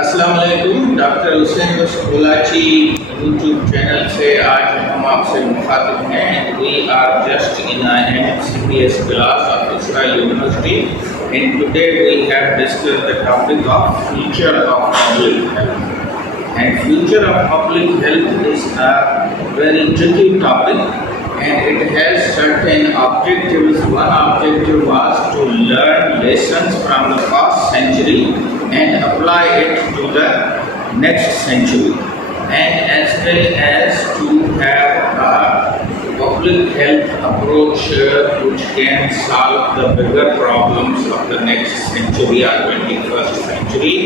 अस्सलाम वालेकुम। डॉक्टर हुसैन बसोलाची यूट्यूब चैनल से आज हम आपसे मुखातिब हैं। We are just in CPS class of Israel University and today we have discussed the topic of future of public health. And future of public health is a very tricky topic and it has certain objectives. One objective was to learn lessons from the past century and apply it to the next century, and as well as to have a public health approach which can solve the bigger problems of the next century or 21st century,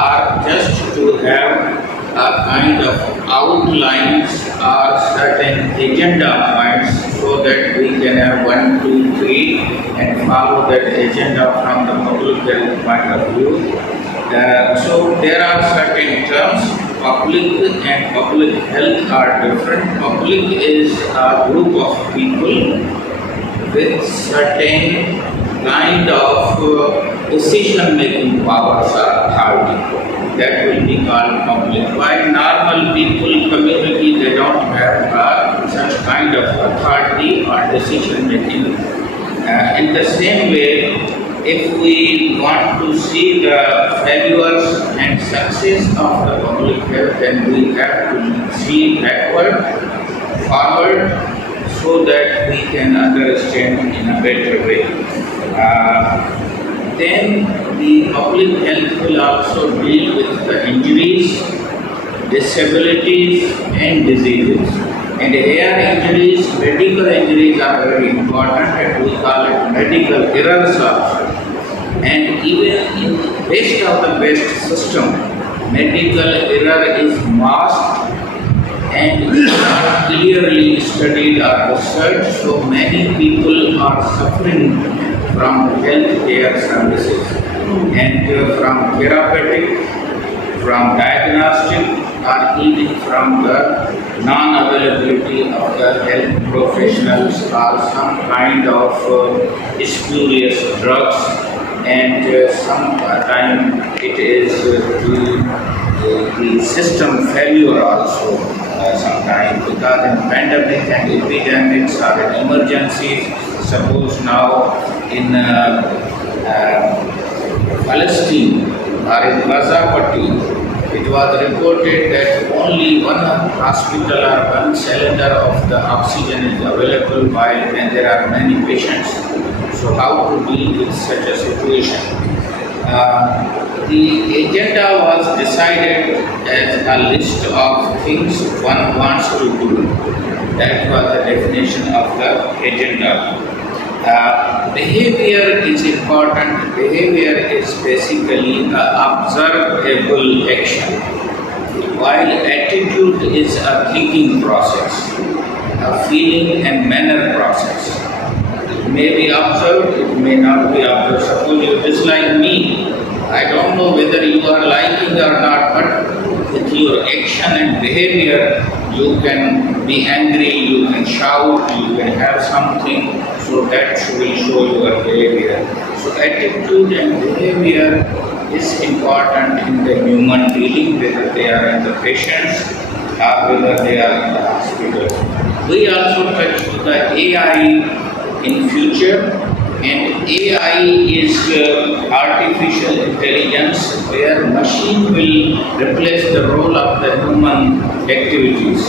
or just to have a kind of outlines or certain agenda points so that we can have 1, 2, 3 and follow that agenda from the public health point of view. So there are certain terms. Public and public health are different. Public is a group of people with certain kind of decision-making powers or authority. That will be called public. While normal people, community, they don't have such kind of authority or decision-making. In the same way, if we want to see the failures and success of the public health, then we have to see backward, forward, so that we can understand in a better way. Then the public health will also deal with the injuries, disabilities and diseases. And here injuries, medical injuries are very important and we call it medical errors also. And even in best of the best system, medical error is masked and not clearly studied or researched, so many people are suffering from healthcare services and from therapeutic, from diagnostic, or even from the non-availability of the health professionals or some kind of spurious drugs. And sometimes it is the system failure also sometimes, because in pandemic and epidemics or in emergencies, suppose now in Palestine or in Gaza, it was reported that only one hospital or one cylinder of the oxygen is available while when there are many patients. So how to deal with such a situation? The agenda was decided as a list of things one wants to do. That was the definition of the agenda. Behavior is important. Behavior is basically an observable action, while attitude is a thinking process, a feeling and manner process. It may be observed, it may not be observed. Suppose you dislike me, I don't know whether you are liking or not, but with your action and behavior, you can be angry, you can shout, you can have something, so that will show your behavior. So attitude and behavior is important in the human dealing, whether they are in the patients or whether they are in the hospital. We also touch the AI in future, and AI is artificial intelligence where machine will replace the role of the human activities,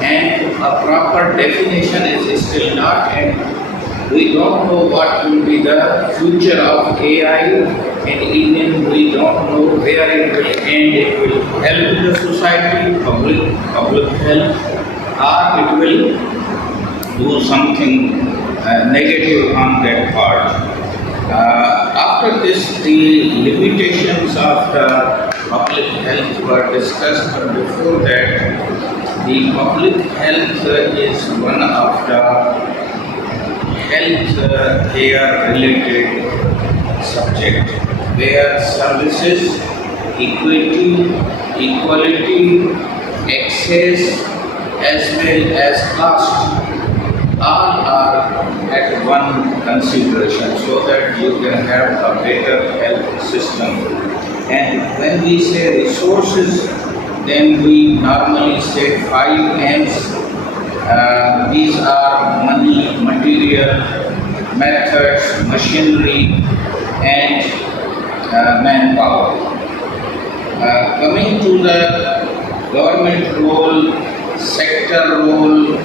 and a proper definition is still not, and we don't know what will be the future of AI, and even we don't know where it will end. It will help the society, public health, or it will do something negative on that part. After this, the limitations of the public health were discussed, but before that, the public health is one of the health care related subject where services, equity, equality, access as well as cost all are at one consideration, so that you can have a better health system. And when we say resources, then we normally say 5 M's. These are money, material, methods, machinery, and manpower. Coming to the government role, sector role,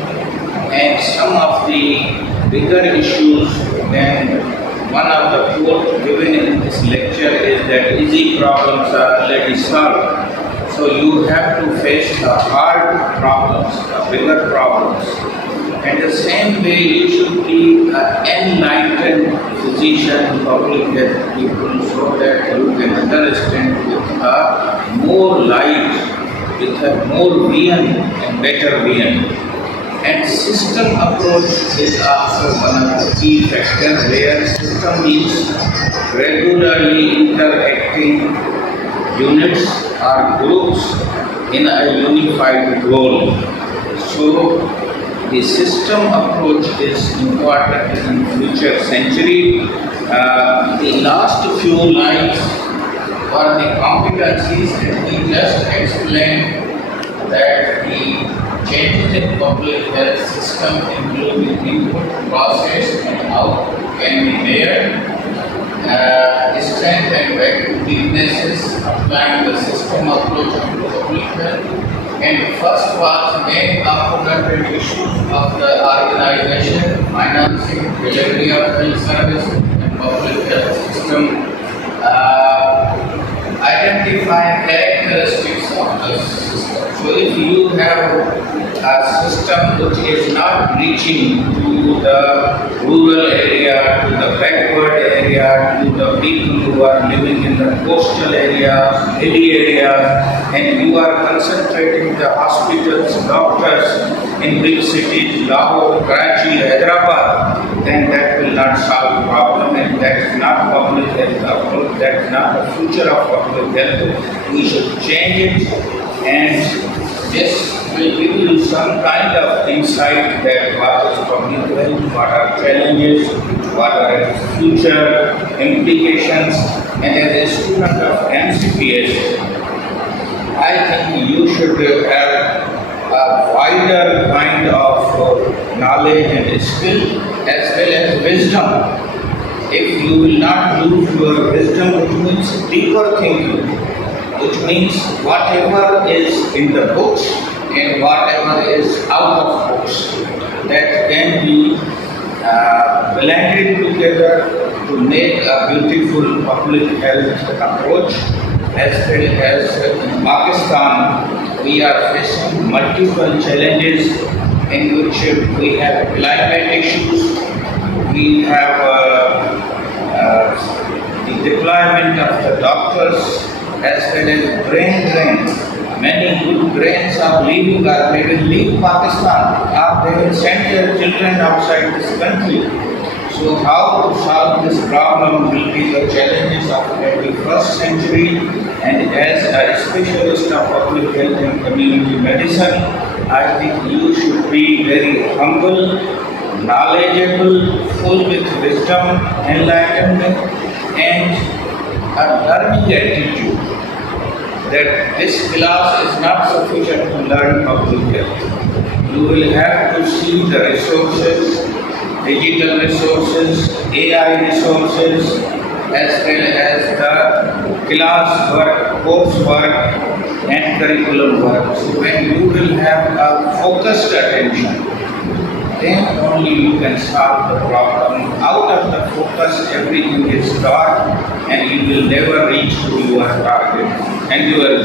and some of the bigger issues, then one of the quote given in this lecture is that easy problems are already solved. So you have to face the hard problems, the bigger problems. And the same way you should be an enlightened physician, public health people, so that you can understand with a more light, with a more vision and better vision. And system approach is also one of the key factors, where system means regularly interacting units or groups in a unified goal. So the system approach is important in future century. The last few lines are the competencies that we just explained, that the changes in public health system including input, process and output can be there. Strength and weaknesses applying the system approach to public health. And first was main component and issues of the organization, financing, delivery of health services and public health system. Identify characteristics of the system. So if you have a system which is not reaching to the rural area, to the backward area, to the people who are living in the coastal areas, hilly areas, and you are concentrating the hospitals, doctors in big cities, Lahore, Karachi, Hyderabad, then that will not solve the problem, and that is not public health approach, that is not the future of public health. We should change it, and this will give you some kind of insight that what is public health, what are challenges, what are its future implications. And as a student of MCPS, I think you should have a wider kind of knowledge and skill as well as wisdom. If you will not use your wisdom, which means deeper thinking, which means whatever is in the books and whatever is out of books, that can be blended together to make a beautiful public health approach. As well as in Pakistan, we are facing multiple challenges in which we have climate issues, we have the deployment of the doctors, as well as brain drain. Many good brains are leaving, or they will leave Pakistan, or they will send their children outside this country. So how to solve this problem will be the challenges of the 21st century. And as a specialist of public health and community medicine, I think you should be very humble, knowledgeable, full with wisdom, enlightenment, and a learning attitude. That this class is not sufficient to learn public health. You will have to see the resources, digital resources, AI resources, as well as the class work, course work, and curriculum work. So when you will have a focused attention, then only you can solve the problem. Out of the focus, everything is taught, and you will never reach to your target. And you are